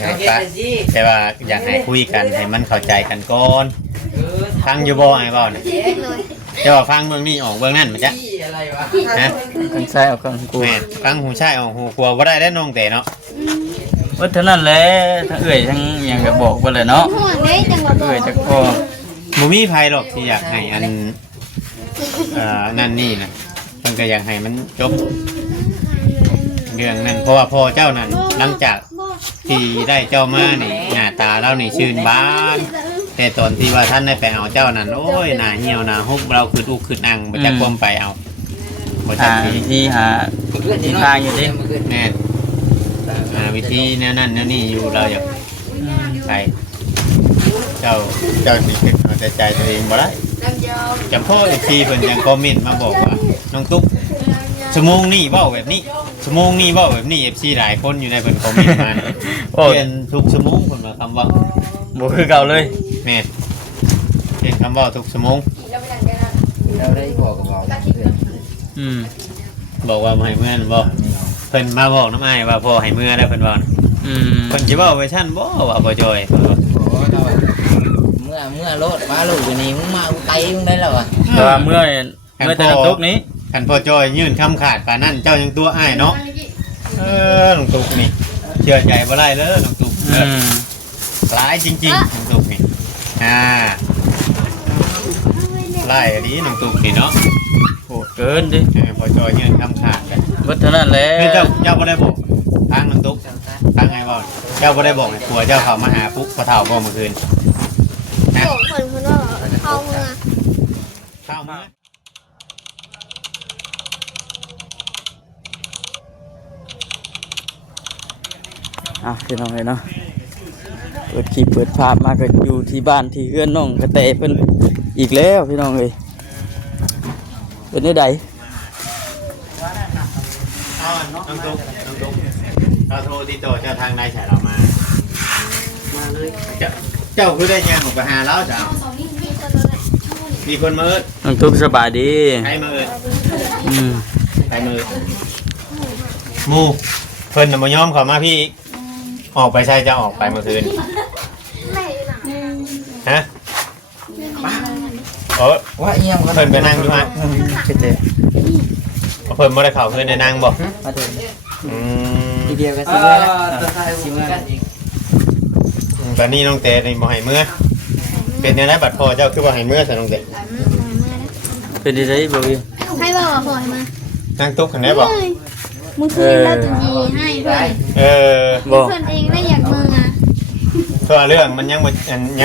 อยากปะแต่ว่าอยากให้คุยกันให้มันเข้าใจกันก่อนฟังอยู่บ่ไอ้บ่เนี่ยจะว่าฟังเมืองนี้ออกเมืองนั่นมันจะนะ ข้างซ้ายเอาข้างกู แม่ฟังหูใช่ออกหูกลัวบ่ได้แล้วน้องแต่เนาะ ว่าเท่านั้นแหละทั้งเอื้อยทั้งหยังก็บอกว่าเลยเนาะ ห่วงได้จังหวะบอ เอื้อย ก จักพ่อ บ่มีภัยหรอกที่อยากให้อันนั่นนี่นะมันก็อยากให้มันจบเรื่องนั้นเพราะว่าพ่อเจ้านั้นหลังจากที่ได้เจ้ามานี่หน้าตาเรานี่ชื่นบานแต่ตอนที่ว่าท่านได้ไปเอาเจ้านั้นโอ้ยหน้าเหี่ยวหน้าฮุบเราคืออุกคืออังบ่จักความไปเอาบ่จั หาก วิธีหาที่ทางอยู่ดิ แม่นหาวิธีแนวนั้นแนวนี้อยู่เราอยากไปเจ้าสิคิดเอาแต่ใจตัวเองบ่ได้จำพ่ออีกทีเพิ่นยังคอมเมนต์มาบอกว่าน้องตุ๊กชั่วโมงนี้เว้าแบบนี้ชั่วโมงนี้เว้าแบบนี้ FC หลายคนอยู่ในเพิ่นคอมเมนต์มาเปลี่ยนทุกชั่วโมงเพิ่นว่าคำว่า บ่คือเก่าเลย แม่นเปลี่ยนคำเว้าทุกชั่วโมง เราได้บอกกับเรา อืม บอกว่าบ่ให้เมื่อนบ่เพิ่นมาบอกน้ำอ้ายว่าพ่อให้เมื่อแล้วเพิ่นว่า อืม เพิ่นสิเว้าเวอร์ชันบ่ว่าบ่จอยเพิ่นว่า โอ้เราเมื่อรถมาลูกอยู่นี่มึงมาไกลมึงได้แล้วอ่ะ แต่ว่าเมื่อแต่น้ำตกนี้ คันพ่อจอยยื่นคำขาดปานนั้นเจ้ายังตัวอ้ายเนาะน้องตุ๊กนี่เชื่อใจบ่ได้เด้อน้องตุ๊ก อืม หลายจริงๆน้องตุ๊กนี่หลายอันนี้น้องตุ๊กนี่เนาะ โหดเกินดิ พ่อจอยยื่นคำขาดกัน ว่าเท่านั้นแหละ คือเจ้าบ่ได้บอกทางน้องตุ๊กทางไงบ่เจ้าบ่ได้บอกให้ผัวเจ้าเข้ามาหาปุ๊บพอเฒ่าบ่เมื่อคืนนะ บอกเหมือนคนว่าเอาเมื่อ เข้ามา พี่น้องเลยเนาะเปิดคลิปเปิดภาพมาก็อยู่ที่บ้านที่เฮือนน้องกระแตเพิ่นอีกแล้วพี่น้องเลยเป็นได้ใด น้องตุ๊กเราโทรติดต่อเจ้าทางนายฉายเรามาเลยเจ้าคือได้ยังออกไปหาเราจ้ะมีคนมาเอิด น้องทุกสบายดี ใครมาเอิด อืม ใครมาเอิดหมูเพิ่นน่ะบ่ยอมเข้ามาพี่อีกออกไปใช่จะออกไปเมื่อคืนฮะโอ้ ว่าเอียง เพิ่นไปนั่งอยู่ฮะ คิดเด้ เพิ่นบ่ได้เข้าเพิ่นได้นั่งบ่ มาถึง อืม ทีเดียวกันสิเมื่อแล้วสิเมื่อกันอีก ตอนนี้น้องเตนี่บ่ให้เมื่อเป็นแนวไหนบัดพ่อเจ้าคือบ่ให้เมื่อซะน้องเต เป็นได้บ่พี่ ให้บอกว่าบอกมา นั่งตุ๊กกันได้บ่ มึงคืนเราจะมีให้เพื่อน เออ บ่ เพื่อนเองได้อยากมึงอ่ะ ตัวเรื่องมันยัง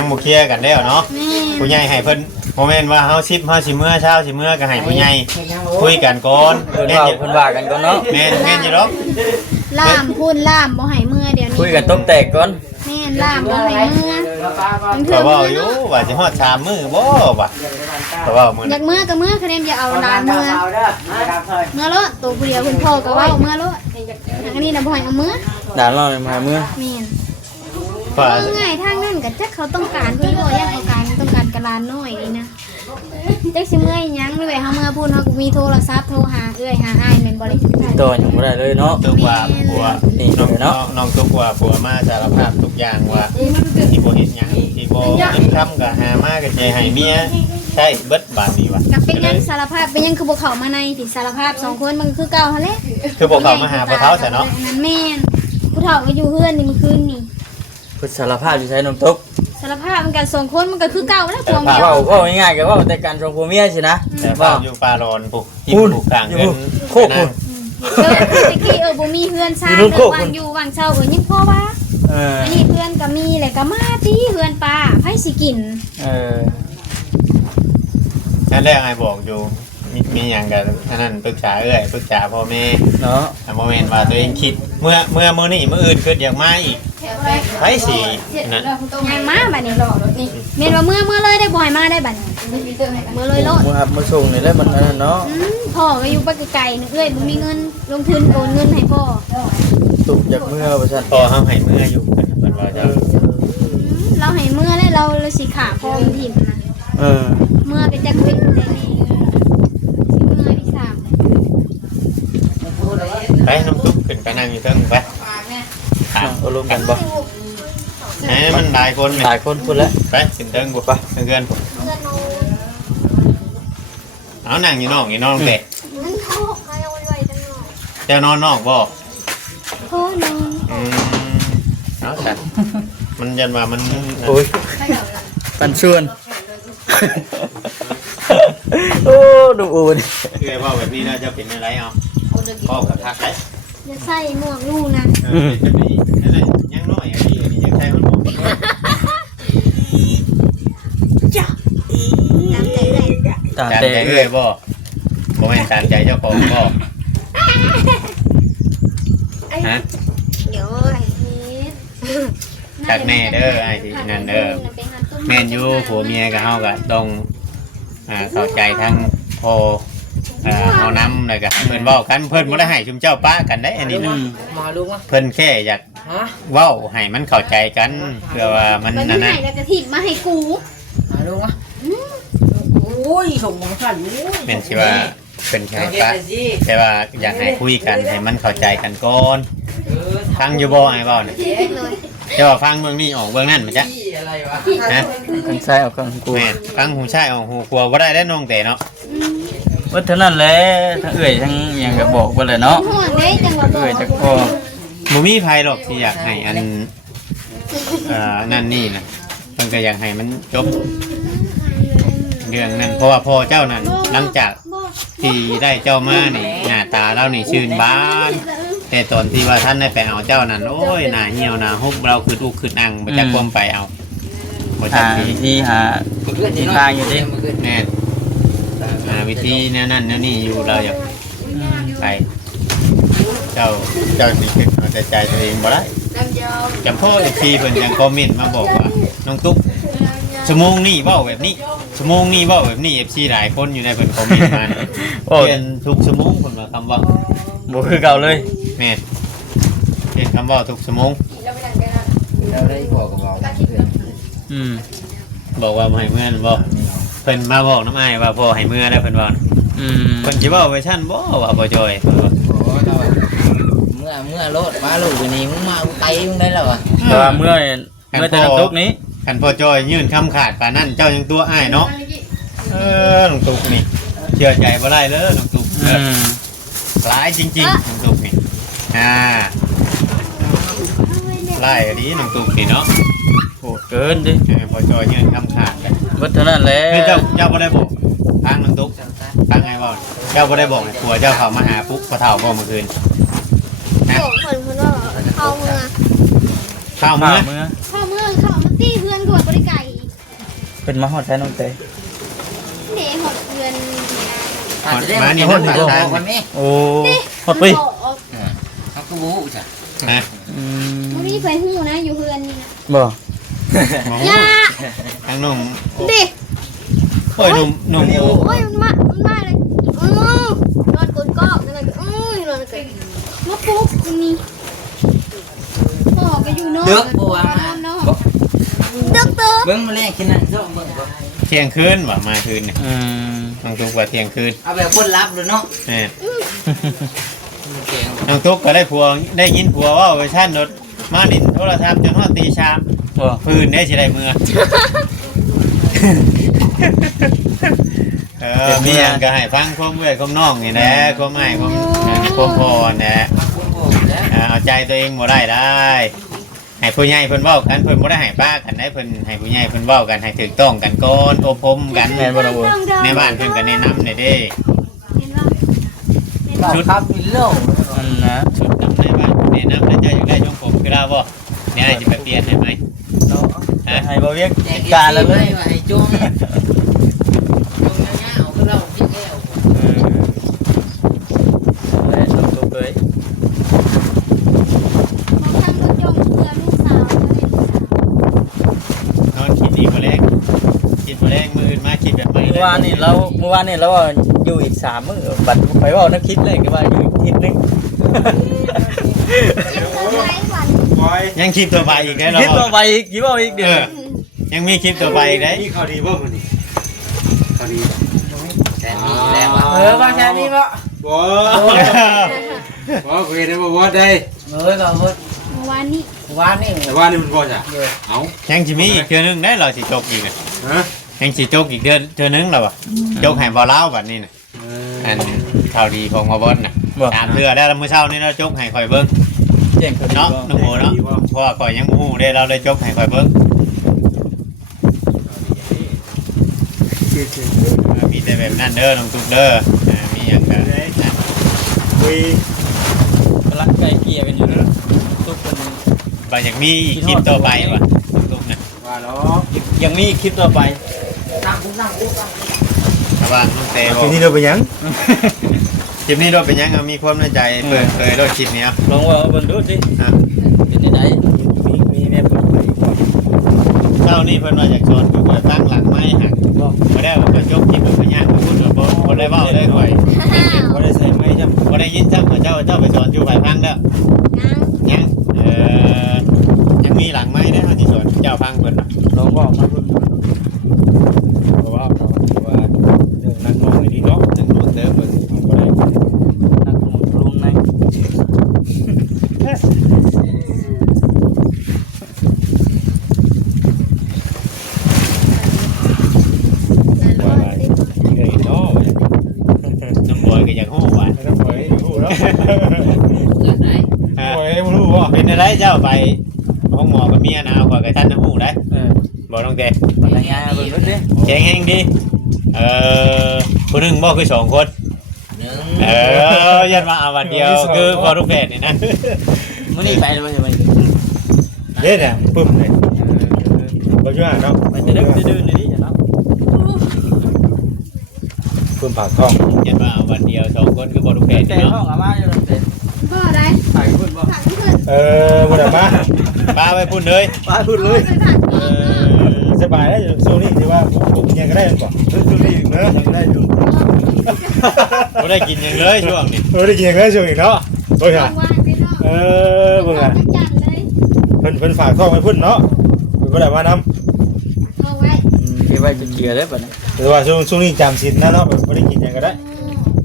บ่เคลียร์กันแล้วเนาะ แม่ ผู้ใหญ่ให้เพิ่นโมเมนต์ว่าเฮาสิเมื่อเช้าสิเมื่อก็ให้ผู้ใหญ่คุยกันก่อน เพิ่น แม่น ว่า อยู่ เพิ่นว่ากันก่อนเนาะ แม่นอยู่หรอก ล่ามพูดล่ามบ่ให้เมื่อเดี๋ยวนี้ คุยกันตบแตกก่อน แม่ล่ามบ่ให้เมื่อมัน ก็เว้าอยู่ว่าสิฮอด3มื้อบ่ว่ะก็เว้ามื้อ อยา นั้น กเมื่อก็เมื่อคะแนนอย่าเอาลานเมื่อเมื่อรถตัวเดียวคุณพ่อก็ว่าเมื่อรถอันนี้นะบ่ให้เอาเมื่อ ด่านเรามาเมื่อ แม่น ว่า เอาง่ายทางนั้นก็จักเขาต้องการเพิ่นบ่อยากต้องการกะลานน้อยนี่นะจักสิเมื่อยหยังเลยเฮาเมื่อพูดเฮาก็มีโทรศัพท์โทรหาเอื้อยหาอ้ายแม่นบ่ได้ ต่อยังบ่ได้เลยเนาะ ตุ๊กว่าผัว นี่เนาะ น้องตุ๊กว่าผัวมาสารภาพทุกอย่างว่าที่บ่เฮ็ดหยังที่บ่เฮ็ดคำก็หามาก็ใจให้เมียใช่เบิดบาดนี้ว่ะ กับเป็นหยังสารภาพเป็นหยังคือบ่เข้ามาในที่สารภาพสองคนมันก็คือเก่าหั่นแหละ คือบ่เข้ามาหาพ่อเฒ่าซะเนาะ นั่นแม่นผู้เฒ่าก็อยู่เฮือนนี่เมื่อคืนนี่ เพิ่นสารภาพอยู่ใช้น้องทุก สารภาพมันกันสองคนมันก็คือเก่าแล้วพวงเดียว เว้าง่ายๆก็เว้าแต่การชงผัวเมียสินะ แต่ ว่า ว่าอยู่ป่ารอนปุ๊ที่ พูด ปลูกกลาง อยู่ เงิน โคกพูด เออตะกี้บ่มีเฮือนซ่า อยู่นู่น เด้ โค อก วางอยู่วางเช่ายังพอว่า เออ อันนี้เพื่อนก็มีแหละก็มาติเฮือนป้าไผสิกิน เออ นั่นแรกไอ้บอกอยู่มีอย่างกันอันนั้นปรึกษาปรึกษาพ่อแม่ เนาะ แต่โมเมนต์ว่าตัวเองคิดเมื่อมื้อนี้มื้ออื่นเกิดอยากมาอีกไผสินะ ยังมาบัดนี้นี่แม่นว่าเมื่อเลยได้บ่ให้มาได้บัดนี้เมื่อเลยโลด บ่ครับมาส่งนี่แหละมันอันนั้นเนาะ พ่อก็อยู่ไปไกลๆนึกเอ้ยบ่มีเงินลงทุนโอนเงินให้พ่อ ตุกจากเมื่อว่าซั่น พอเฮาให้มื้ออยู่เพิ่นว่าจะ เราให้เมื่อแล้วเราสิขาพ่อมันถิ่มนะ เออ เมื่อก็จักเว้นได้นี่สิเมื่อที่สาม ไปน้องตุ๊กขึ้นไปนั่งอยู่เทิงไป เอารวมกันบ่ ให้มันหลายคน หลายคนพูดแล้ว ไปขึ้นเทิงบ่ไปเพื่อนเอานั่งอยู่นอกนี่นอนเด็ก มันเขาใครเอาไว้จังหน่อย เจ้านอนนอกบ่ โอ้นอน เอาแต่มันยันว่ามัน โอ้ยปันชวนโอ้ดูอูน คือว่าแบบนี้น่าจะเป็นอะไรเอาพ่อกับทักได้ จะใส่หมวกลูกนะ จะมีอะไรยังน้อยอันนี้ยังใช้มันหมด น้ำใจได้ ตาม ตาม แต่ ใจเรื่อยบ่บ่แม่นตามใจเจ้าของบ่ฮะ เดี๋ยวไอ้เฮ็ด จักแน่เด้อไอ้ที่นั่นเด้อแม่นอยู่ผัวเมียกับเฮาก็ต้องเข้าใจทั้งพ่อเฮานำแล้วก็เพิ่นเว้ากันเพิ่นบ่ได้ให้ชุมเจ้าป้ากันได้อันนี้นะ มาลูกวะ เพิ่นแค่อยาก ฮะ เว้าให้มันเข้าใจกันเพื่อว่ามัน มัน นั่น ไหน น่ะ แล้วก็ถิ่มมาให้กู มาลูกวะโอ้ยส่งของฉัน แม่นสิว่าเพิ่นแค่ โอเค ป้า สิ แต่ว่าอยากให้คุยกันให้มันเข้าใจกันก่อนฟังอยู่บ่ไอ้เว้าน่ะ เลย เจ้าว่าฟังเบื้องนี้ออกเบื้องนั้นมันจะ อะไรวะ นะ กันใช้เอาของกู แม่นฟังหูชายออกหูกลัวบ่ได้แล้วน้องแต่เนาะ ว่าเท่านั้นแหละทั้งเอ่ยทั้งหยังก็บอกไปเลยเนาะ ห่วงได้จังหวะบอ เอ่ย ก จักพ่อ บ่มีภัยหรอกที่อยากให้อันนั่นนี่นะเพิ่นก็อยากให้มันจบเรื่องนั้นเพราะว่าพ่อเจ้านั้นหลังจากที่ได้เจ้ามานี่หน้าตาเรานี่ชื่นบานแต่ตอนที่ว่าท่านได้ไปเอาเจ้านั้นโอ้ยหน้าเหี่ยวหน้าฮุบเราคืออุกคืออังบ่จักความไปเอาบ่จั หาก ที่ วิธีหา ทางอยู่ดิ แม่นหาวิธีแนวนั้นแนวนี้อยู่เราอยากไปเจ้าสิคิดเอาแต่ใจตัวเองบ่ได้จำพ่ออีกทีเพิ่นยังคอมเมนต์มาบอกว่าน้องตุ๊กชั่วโมงนี้เว้าแบบนี้ชั่วโมงนี้เว้าแบบนี้ FC หลายคนอยู่ในเพิ่นคอมเมนต์มา โอ้ เปลี่ยนทุกชั่วโมงเพิ่นว่าคำว่า บ่คือเก่าเลย แม่นเปลี่ยนคำเว้าทุกชั่วโมง เราได้บอกกับเรา อืม บอกว่าบ่ให้เมื่อนบ่เพิ่นมาบอกน้ำอ้ายว่าพ่อให้เมื่อแล้วเพิ่นว่า อืม เพิ่นสิเว้าเวอร์ชันบ่ว่าบ่จอยเพิ่นว่า โอ้เราเมื่อโลดมาลูกอยู่นี่มึงมากูไตมึงได้แล้วอ่ะ แต่ว่าเมื่อแต่น้ำตุกนี้ คันพ่อจอยยื่นคำขาดป่านนั้นเจ้ายังตัวอ้ายเนาะน้องตุกนี่เชื่อใจบ่ได้เลยน้องตุก อืม ร้ายจริงๆน้องตุกนี่ร้ายดีน้องตุกนี่เนาะ โหดเกินดิ พ่อจอยยื่นคำขาดกัน ว่าเท่านั้นแหละ คือเจ้าบ่ได้บอกทางน้องตุกทางไงบ่เจ้าบ่ได้บอกให้ผัวเจ้าเข้ามาหาปุ๊บพอเฒ่าบ่เมื่อคืน บอกเหมือนคนว่าเข้าเมือง เข้า มา เมื่อ เมื่อ เข้าเมืองเข้ามาตีเพื่อนกวดบริไก่ เป็นมาฮอดแท้น้องเตย เดะหดเพื่อน จะได้มาบอกคนนี้ โอ้ฮอดไป เขาก็บู๊จ้ะ นะ อืม มันมีไฟหูนะอยู่เพื่อนนี่นะ บ่ ยา ทางหนุ่ม เด็ก โอ้ยหนุ่มโอ้ โอ้ยมันมาเลยนอนกดกอกนั่นแหละนอนกันมาปุ๊บนี่พ่อก็อยู่นอก เดือกบัว นอกเดือกเติม เบิ้งมาเล่นกินนั่นส้มเบิ้ง เที่ยงคืนว่ะมาคืนเนี่ย อืม น้องตุ๊กว่าเที่ยงคืน เอาแบบคนรับเลยเนาะ แม่น้องตุ๊กก็ได้ผัวได้ยินผัวว่าเวอร์ชันรถมาดินโทรศัพท์จนฮอดตีชาม บ่ พื้นได้สิได้เมื่อมีหยังก็ให้ฟังความเว้ยความน้องนี่แหละความอ้ายความพ่อนี่แหละเอาใจตัวเองบ่ได้ให้ผู้ใหญ่เพิ่นเว้ากันเพิ่นบ่ได้ให้ป้ากันได้เพิ่นให้ผู้ใหญ่เพิ่นเว้ากันให้ถูกต้องกันก่อนอบรมกัน แม่นบ่ล่ะบ่ ในบ้านเพิ่นก็แนะนำได้เด้ เห็นว่า ชุดครับพิลโล อันนะ ชุดนำในบ้านแนะนำได้เจ้าอยากได้ช่วงผมคือเราบ่เนี่ยจะไปเปลี่ยนให้ไหมฮะ ให้บ่เวียก แจก การแล้วเลย ไอ้จุ้งจุ้งเงี้ยเอาก็เราพี่แก้ว และน้องตุกเลย เขาทำรถยนต์เพื่อลูกสาวก็เลยลูกสาวน อนคิดอีกบ่แรงคิดบ่แรงมื้ออื่นมาคิดแบบใหม่ เมื่อวานนี่เราว่าอยู่อีก3มื้อบัดไปเว้านักคิดเลยก็ว่าอยู่อีกทิศนึง ยังเคยไว้วัน ยังคลิปต่อไปอีกได้เหรอ คิดต่อไปอีกคิดว่าอีกเดี๋ยว ยังมีคลิปต่อไปอีกได้ นี่ข่าวดีบ่คนนี้ข่าวดี แซนนี่แล้วว่ะ ว่าแค่นี้บ่บ่คุยได้บ่ได้ เฮ้ยก็พูด เมื่อวานนี้ กู ว่านี่ แต่ว่านี่มันบ่จ้ะเอา ยังสิมีอีกเทื่อนึงได้เราสิจกอีกอะ ฮะ ยังสิจกอีกเทื่อนึงแล้วอ่ะจกให้บ่เล่าบัดนี้น่ะอันข่าวดีของบ่บอนน่ะตามเรือได้แล้วมื้อเช้านี่เราจกให้ข่อยเบิ่ง แจ้งเขาดี เนาะ บ่ น้องโหเนาะเพราะว่าข่อยยังบ่ฮู้ได้เราเลยจกให้ข่อยเบิ่งมีแต่แบบนั้นเด้อน้องตุ๊กเด้อมีหยังก็นั่น คุย กำลังไกลเกลี่ยกันอยู่เนาะทุกคน บ่อยากมีอีกคลิปต่อไปว่ะน้องตุ๊กน่ะ ว่าเนาะ ยังมีคลิปต่อไป ระหว่างน้องเต ทีนี้เราไปยัง คลิปนี้รถเป็นยังเอามีความในใจเปิดเผยรถคลิปนี้ครับ ลองว่าเบิ่งดูสิ อ่ะ เป็นที่ไหน มีแม่เปิดไปก่อน เช้านี้เพิ่นว่าอยากชวนกูไปตั้งหลังไม้หักบ่ได้ว่าก็ยกคลิปไปย่างพูดบ่ได้เว้าได้ข่อย บ่ได้ใส่ไม้จ้ะ บ่ได้ยินซ้ำว่าเจ้าไปสอนอยู่ฝ่ายพังเด้อยังยังมีหลังไม้ได้เฮาสิสอนเจ้าพังเพิ่นน่ะ ลองบอกมาเบิ่งดู เพราะว่าเรื่องนั้นน้องไอ้นี่เนาะ นั่งนอนเด้อเพิ่น บ่ได้ นักหมุนลุงใน ว่าไอ้เนาะ น้องบอยก็อยากฮู้ว่า ไม่ต้องไปรู้แล้ว โอ้ยบ่รู้ว่า เป็นอะไรเจ้าไปห้องหมอกับเมียนะเอาข่อยกับท่านน้ำฮู้ได้ เออ บ่ต้องเต ปัญญาเบิ่งดูสิ แข็งแรงดีผู้หนึงบ่คือสองคน หนึ่ง ยันมาเอาวันเดียวคือพอทุกเพจนี่นะ มื้อนี้ไปเลยใช่มั้ย เด้น่ะปึ้มเลยบ่อยู่เนาะ มันจะได้ดื้อๆในนี้จ้ะเนาะ ปึ้มปากท้อง ยันมาเอาวันเดียวสองคนคือพอทุกเพจ ใจ นี่ ห้อ เนาะ งอามาอยู่ตรงเต็น บ่ได้ ถ่ายขึ้นบ่ ผักเพิ่น บ่ได้มา ป้าไปพูดเลย ป้าพูดเลย ไปผัก สบายแล้วช่วงนี้ถือว่าผมยังก็ได้บ่ช่วงนี้เนอะยังได้อยู่ ไม่ได้กินอย่างเลยช่วงนี้ โอ้ได้กินยังก็ได้ช่วงนี้เนาะโอ้ย วางไว้เนาะ เบิ่งอ่ะ จัดเลย เพิ่นฝากท้องไว้พุ่นเนาะเพิ่นบ่ได้มาน เอาไว้ เก็บไว้เป็นเกียร์ได้ป่ะเนี่ย ำแต่ว่าช่วงนี้จำศีลนะเนาะบ่ได้กินยังก็ได้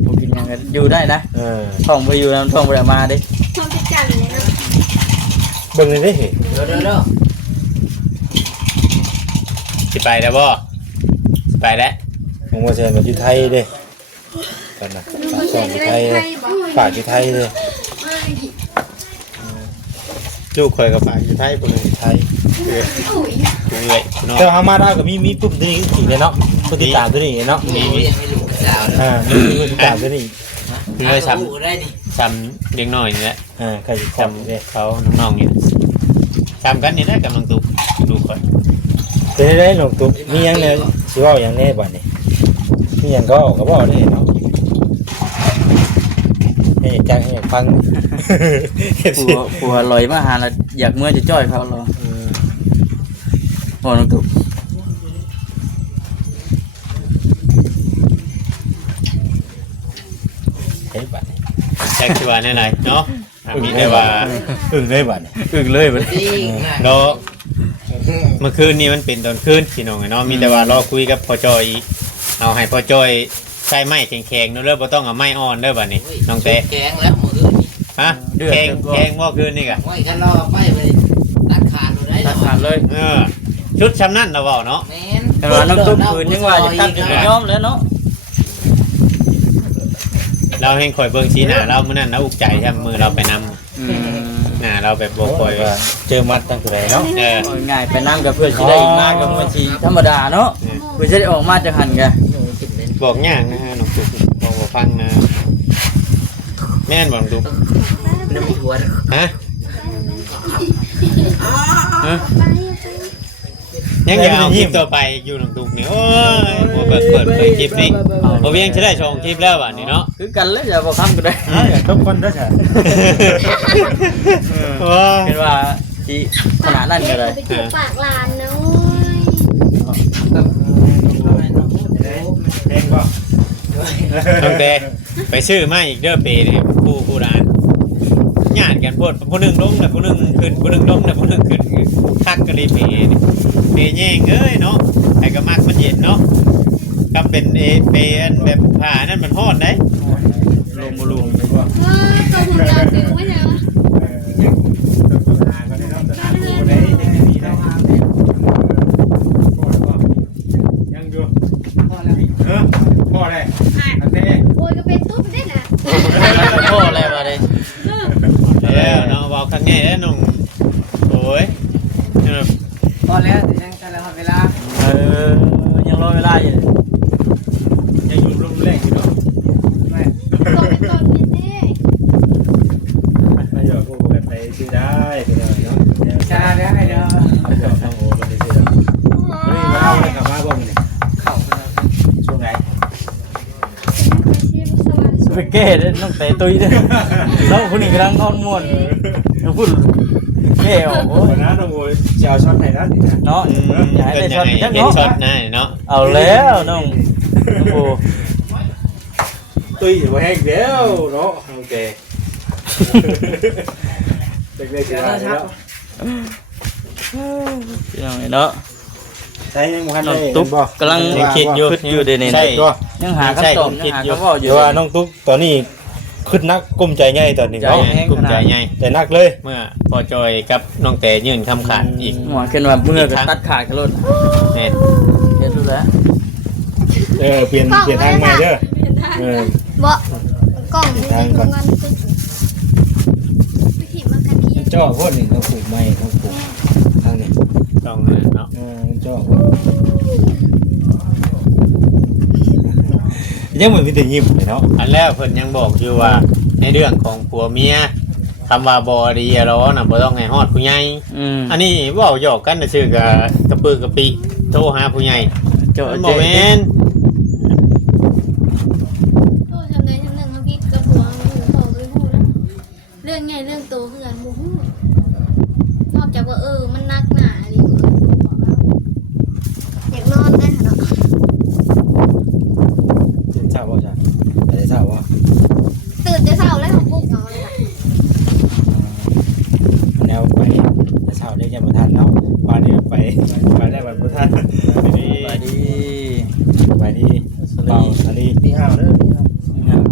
ผมกินยังกันอยู่ได้นะ Ờ. ท่องไปอยู่แล้วท่องไปมาดิ ทำเป็นจัดเลยเนาะ เบิ่งเลยเด้เฮ้ เดี๋ยว สิไปแล้วบ่สิไปแล้ว ผมว่าจะมาอยู่ไทยเด้กันนะฝากท้องอยู่ไทยฝากอยู่ไทยเด้ลูกเคยกับฝากอยู่ไทยคนนึงอยู่ไทย กูเอ้ยกูน้อง แต่เฮามาได้ก็มีปุ่มตัวนี้อีกเลยเนาะผู้ติดตามตัวนี้เนาะ มียังไม่รู้สาวเลย มีผู้ติดตามตัวนี้ กูเลยซ้ ได้นี่ ำซ้ำเด็กน้อยนี่แหละ ใครสิขอ ซ้ มเด้ ำเขาน้องๆนี่ซ้ำกันนี่แหละกำลังตุกดูก่อน เป็นได้ลงตุ๊บมีหยังเนี่ยสิเว้าหยังแน่บัดนี้มีหยังก็บ่ได้เนาะให้จังให้ฟัง ผัวลอยมาหาแล้วอยากเมื่อจะจ้อยเขาหรอโอ้น้องตุ๊ก เฮ้ยบัดนี้ แจ็คสิว่าแน่ไหนเนาะมีแต่ว่า เลยบัดนี้ อึ้งเลยบัด จริงนะ เนาะเมื่อคืนนี้มันเป็นตอนคืนพี่น้องเนาะมีแต่ว่ารอคุยกับพ่อจอยอีกเอาให้พ่อจอยใช้ไม้แข็งๆเนาะเด้อบ่ต้องเอาไม้อ่อนเด้อบัดนี้น้องเต้ แกงแล้วมือนี่ ฮะแกงบ่คืนนี่กะ ไม่กันรอไปตัดขาดได้ ตัดขาดเลย ชุดชำนั่นเราบอกเนาะ แม่น แต่ว่าน้องตุ๊กคืนยังว่าจะตัดจะยอมแล้วเนาะ เราเห็นข่อยเบิ่งสีหน้าเรามื้อนั้นเราอุกใจใช่มือเราไปนำหน้าเราแบบบ่ค่อย ว่าเจอมัดตั้งแต่ไหนเนาะ ง่ายไปนั่งกับเพื่อนสิได้มากกับมันสิธรรมดาเนาะเพื่อจะได้ออกมาจากหันกัน บอกยากนะฮะน้องตุ๊กบอกบ่ฟังนะแม่นบ่น้องตุ๊ก น้ำมีหัว ฮะยังอยากเอาคลิปต่อไปอยู่น้องตุ๊กนี่โอ้ยบ่เปิดคลิปนี้บ่เวียงสิได้2คลิปแล้วบัดนี้เนาะ คือกันแล้วอย่าบ่ค้ำกันได้ ทุกคนได้ใช่ เห็นว่าที่ขนาดนั้นก็ได้ ไปถูกปากลานนะโอ้ย เพลงก็ ตั้งแต่ไปซื้อมาอีกเด้อเปนี่ผู้ร้านญาติกันพวดผู้หนึงลงแล้วผู้หนึงขึ้นผู้หนึงลงแล้วผู้หนึงขึ้นทักกันเลยเปนี่เปแย่งเอ้ยเนาะไอ้ก็มักมันเย็นเนาะก็เป็นเปอันแบบผ้านั่นมันฮอดได้ ลงบ่ลง ว้าตัวหุ่นเราถึงไว้เนาะ ก็ได้ แล้วยังแต่ละเวลา ยังรอเวลาอยู่ ยังอยู่รุ่มแรกอยู่เนาะ ก่อนนี่สิ ไม่อยากพูดกันไปซื้อได้ไปเลยเนาะ ชาได้เด้อ เจ้าทางโอ้กันไปซื้อนี่มาเอาเลยกลับมาบ่มึงนี่ เข้า ช่วงไหน ไปแก้เด้น้องเตะตุยเด้น้องคนนี้กำลังนอนม่วนยังพูดแก้ออกโอ้ย วันนั้นน้องโอ้ยจะเอาช็อตไหนนะนี่นะ เนาะอย่าให้ เพิ่ ได้ นยั ช็อง ต ไง จัก เห็น เนาะ ช็อตได้เนาะ เอาแล้วน้องโอ้ ตุ้ยอยู่แห้งเดียวเนาะโอเคเด็กๆสิว่าเนาะ พี่น้องเนาะ ใช้ยังบ่ทัน น้อ ได้ งตุ๊กกำลัง ยังคิดอยู่ คิดอยู่เดี๋ยวนี้ ใช่ ยังหาคำตอบยังหาคำเว่าอ เดี๋ ยู่ ยวว่าน้องตุ๊กตอนนี้ขึ้นนักก้มใจใหญ่ตอนนี้ ใจ เนาะ แห้ง กลุ่มใจใหญ่ แต่นักเลย เมื่อพอจอยกับน้องแต่ยื่นคำขาดอีก หมอขึ้นว่าเมื่อก็ตัดขาดกันรถ แม่น เห็นดูแล้ว เปลี่ยนทางใหม่เด้อบ่กล่องนี่สิทุกวันคือไปถีบมากันที่ จ่อพวกนี้เขาปลูกไม้เขาปลูกทางนี้ ต้องนั่นเนาะ จ่อพวกยังเหมือนมีแต่ยิ้มเลยเนาะ อันแล้วเพิ่นยังบอกอยู่ว่าในเรื่องของผัวเมียคำว่าบ่ดีอะล้อน่ะบ่ต้องให้ฮอดผู้ใหญ่ อันนี้เว้าหยอกกันซื่อๆกระปือกระปิโทรหาผู้ใหญ่ เจ้า มัน เจ๊ บ่แม่น โอ้ทำได้ทำหนึ่งเขาคิดกับหัวหูเขาเลยหูแล้วเรื่องไงเรื่องโตคือกันบ่ฮู้นอกจากว่ามันนักหนาดิอยากนอนได้ค่ะเนาะ ทราบว่าจ้ะแต่ทราบว่า ตื่นแต่เช้าแล้วเขาปลุกนอนเลยค่ะ แนวไปแต่เช้าได้ยังบ่ทันเนาะวันนี้ไปได้วันบ่ทัน ไปดี ไปดีเปล่าอันนี้นี่ห้าวเด้อนี่ห้าว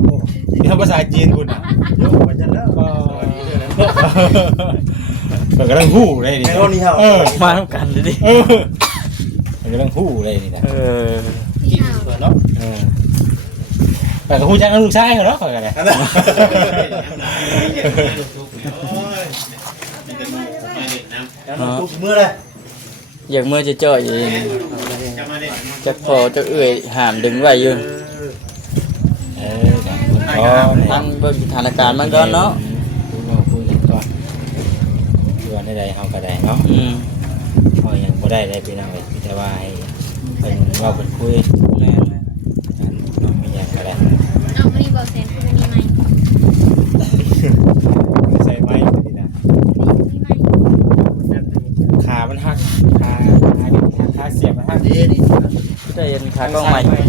นี่ภาษาจีนคุณอ่ะยกมาจังแล้วก็มันกำลังฮู้เลยนี่นี่ห้าว มาทำกันดิ มันกำลังฮู้เลยนี่นะ ที่หาว เนาะแต่ก็ฮู้จักกับลูกชายเขาเนาะเขาก็ได้ ตุ๊กเมื่อไรอยากเมื่อจะจ่อยเองจะพอจะเอื่อยหามดึงไว้อยู่ ก็ ตั้งเบิ่งสถานการณ์มันก่อนเนาะ คุยกันก่อนคือว่าได้เฮาก็ได้เนาะเฮายังบ่ได้พี่น้องเอ้ยแต่ว่าให้เพิ่นเว้าเพิ่นคุย แม่ กันน้องมีหยังก็ได้ เอาวันนี้บอกแสนคือวันนี้ไหม ใส่ไม้นี่นะ นี่ไหม ขามันหักขาเสียบมันหักดีนี่ ได้เห็นขากล้องใหม่ นี่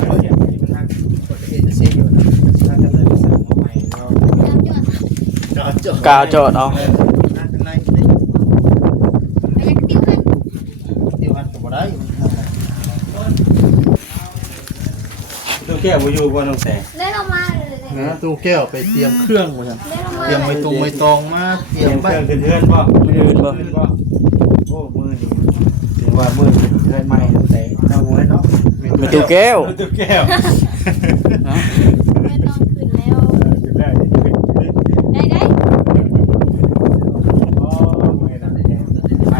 ขาเสียบมันหักกดเฮ็ดเสียอยู่นะถ้ากันเลยสั่งเอาใหม่เนาะ กาวโจทย์เอา หักข้างในนี่ ไปยังติ้วกัน เดี๋ยวหักก็บ่ได้ตัวแก้วบ่อยู่บ่น้องแสง เล่นออกมาเลย นะตู้แก้วไปเตรียมเครื่องมาครับ เล่นออกมา เตรียมไม่ตรงไม่ตองมาเต เต รี รี ย ย ม ม ไป เครื่องขึ้นเฮือนบ่ ไม่อื่นบ่ ขึ้นบ่โอ้มือนี่ถึงว่ามือขึ้นเฮือนใหม่ตั้งแต่เจ้าหัวเนาะ มีตู้แก้ว ตัวแก้ว เล่นนอนขึ้นแล้ว ขึ้นได้ดิขึ้น ได้ได้ อ๋อมือนั่นเนี่ยไป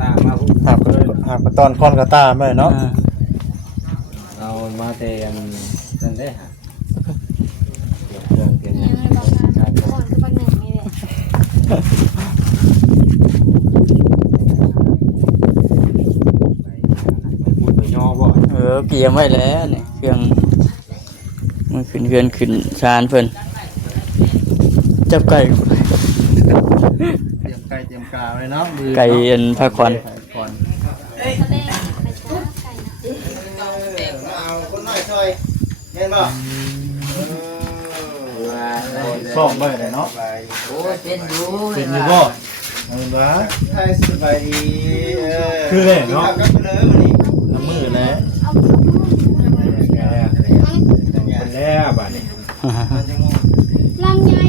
ตามมาพุ่ง หากตอนคอนกระตาไม่เนาะ เอามาเตะนั่นได้ฮะเครื่องเปลี่ยน ยังไม่บอกค่ะก่อนคือวันหนึ่งนี่แหละ ไปพูดไปย่อบ่ เกียร์ไว้แล้วเนี่ยเครื่องมันขึ้นเฮือนขึ้นชานเพิ่นจับไก่ เตรียมไก่เตรียมกาวเลยเนาะ ไก่อันผ้าควัน ก่อน ทะเลไปจ้าไก่ เอาคนน้อยช่วยเห็นบ่ ชอบบ่ได้เนาะ โอ้ยเป็นอยู่ เป็นอยู่บ่เห็นบ่ไทยสบายดี คือเลยเนาะ ก็เลยวันนี้น้ำมือแล้ว เอา เป็นแล้วบัดนี้ ลังใหญ่